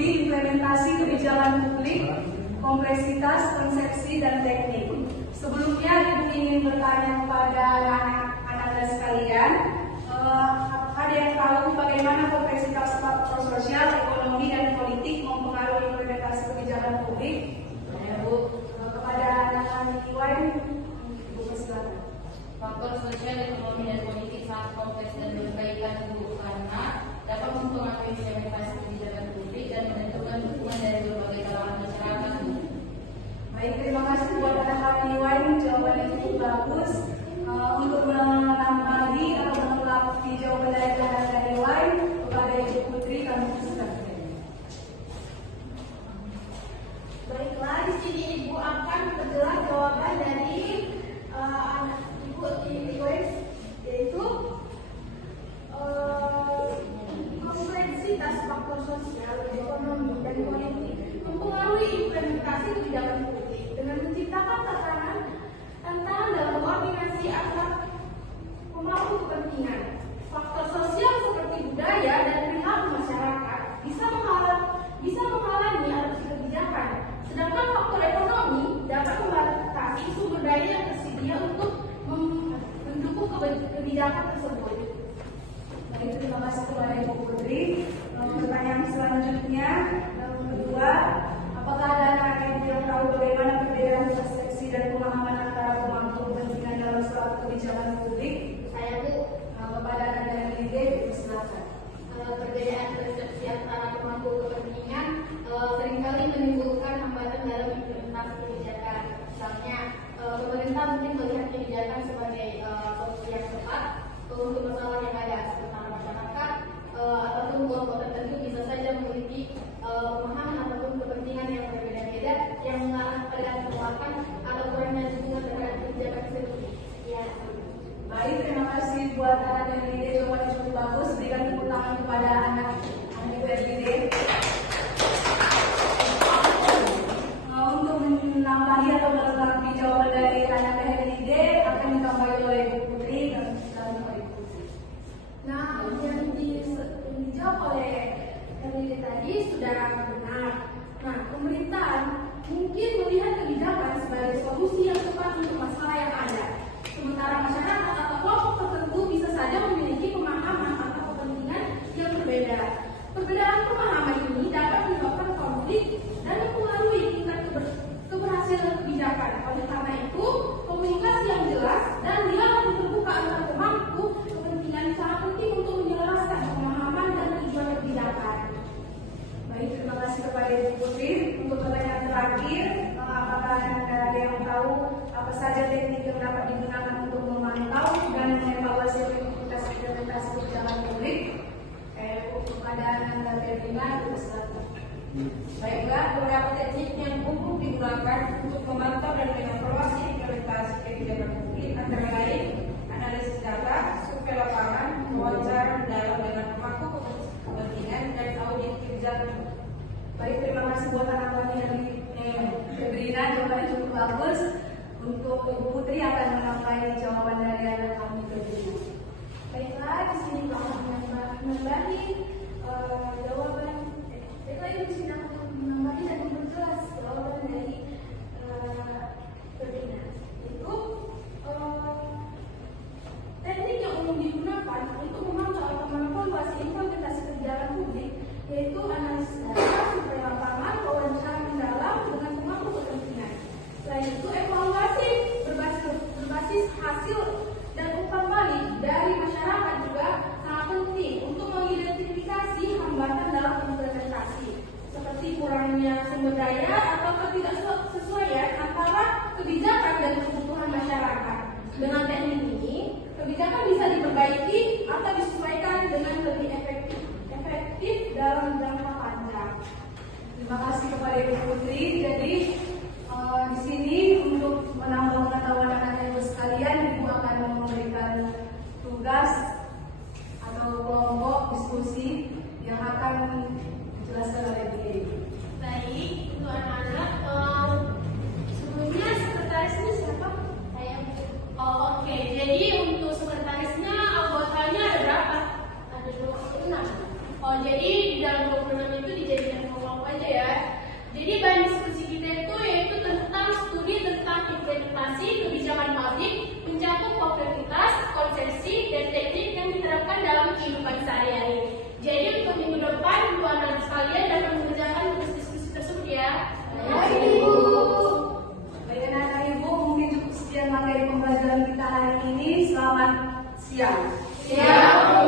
studi implementasi kebijakan publik, kompleksitas, konsepsi, dan teknik. Sebelumnya, Ibu ingin bertanya kepada anak-anak sekalian, ada yang tahu bagaimana kompleksitas faktor sosial, ekonomi, dan politik mempengaruhi implementasi kebijakan publik? Ya, Bu. Kepada anak-anak Iwan, Ibu persilakan. Faktor sosial, ekonomi, dan politik sangat kompleks dan berkaitan, Bu, karena dapat mempengaruhi implementasi kebijakan publik dan menentukan dukungan dari berbagai kalangan masyarakat, Bu. Baik, terima kasih buat anak-anak Iwan, jawabannya cukup bagus. Untuk menambahi atau melengkapi jawaban dari anak-anak Iwan, kepada Ibu Putri kami persilakan. Baiklah, di sini Ibu akan memperjelas jawaban dari Ibu Iwan, yaitu kompleksitas faktor sosial, ekonomi, dan politik mempengaruhi implementasi kebijakan publik dengan menciptakan tantangan dalam koordinasi antar pemangku kepentingan. Faktor sosial seperti budaya dan perilaku masyarakat bisa menghalangi adopsi kebijakan, sedangkan faktor ekonomi dapat membatasi sumber daya yang tersedia untuk mendukung kebijakan tersebut. Baik, terima kasih kepada Ibu Putri. Pertanyaan selanjutnya, yang kedua, apakah ada anak-anak yang tahu bagaimana perbedaan persepsi dan pemahaman antara pemangku kepentingan dalam suatu kebijakan publik? Saya Bu, Kepada anak-anak Ide, silakan. perbedaan persepsi antara pemangku kepentingan seringkali menimbulkan hambatan dalam implementasi kebijakan. Misalnya, pemerintah mungkin melihat kebijakan sebagai solusi yang tepat untuk masalah yang ada, sementara masyarakat ataupun kelompok tertentu bisa saja memiliki pemahaman ataupun kepentingan yang berbeda-beda yang mengarah pada penolakan atau kurangnya dukungan terhadap kebijakan tersebut. Ya. Baik, terima kasih buat anak-anak Ide, jawabannya cukup bagus. Berikan tepuk tangan kepada anak-anak Ibu Ide. Untuk menambahi atau melengkapi jawaban dari anak-anak Ide akan ditambahi oleh Ibu Putri dan oleh Ibu Putri. Nah, yang dijawab oleh Ide tadi sudah benar. Nah, pemerintahan mungkin melihat kebijakan sebagai solusi yang tepat untuk masalah yang ada. Sementara masyarakat atau kelompok tertentu bisa saja memiliki pemahaman atau kepentingan yang berbeda. Perbedaan pemahaman ini dapat menyebabkan konflik dan mempengaruhi tingkat keberhasilan kebijakan. Oleh karena itu, komunikasi yang jelas dan dialog terbuka antar pemangku kepentingan sangat penting untuk menjelaskan pemahaman dan tujuan kebijakan. Baik, terima kasih kepada Ibu Putri. Untuk pertanyaan terakhir, apakah ada yang tahu apa saja teknik yang dapat digunakan untuk memantau dan mengevaluasi efektivitas implementasi kebijakan publik? Kepada Nanda Terina, Ibu silakan. Baiklah, beberapa teknik yang umum digunakan untuk memantau dan mengevaluasi implementasi kebijakan publik antara lain analisis data, survei lapangan, wawancara mendalam dengan pemangku kepentingan, dan audit kebijakan. Baik, terima kasih buat anak-anak dari Febrina, jawabannya cukup bagus. Untuk Ibu Putri akan menambahi jawaban dari anak kami Febrina. Baiklah, di sini akan menambahi jawaban. Baiklah, di sini akan menambahi dan memperjelas jawaban dari Febrina. Itu teknik yang umum digunakan untuk memantau atau mengevaluasi implementasi kebijakan publik, yaitu analisis data, survei lapangan, wawancara mendalam dengan pemangku kepentingan. Selain itu, evaluasi berbasis hasil dan umpan balik dari masyarakat juga sangat penting untuk mengidentifikasi hambatan dalam implementasi, seperti kurangnya sumber daya atau ketidaksesuaian antara kebijakan dan kebutuhan masyarakat. Dengan teknik ini, kebijakan bisa diperbaiki atau disesuaikan dengan lebih efektif dalam jangka panjang. Terima kasih kepada Ibu Putri. Jadi di sini untuk menambah pengetahuan anak-anak Ibu sekalian, Ibu akan memberikan tugas atau kelompok diskusi yang akan dijelaskan oleh Bu Ibu. Baik, untuk anak-anak, sebelumnya sekretarisnya siapa? Saya. Oh, oke. Jadi untuk sekretarisnya anggotanya ada berapa? pembelajaran kita hari ini. Selamat siang. Siap.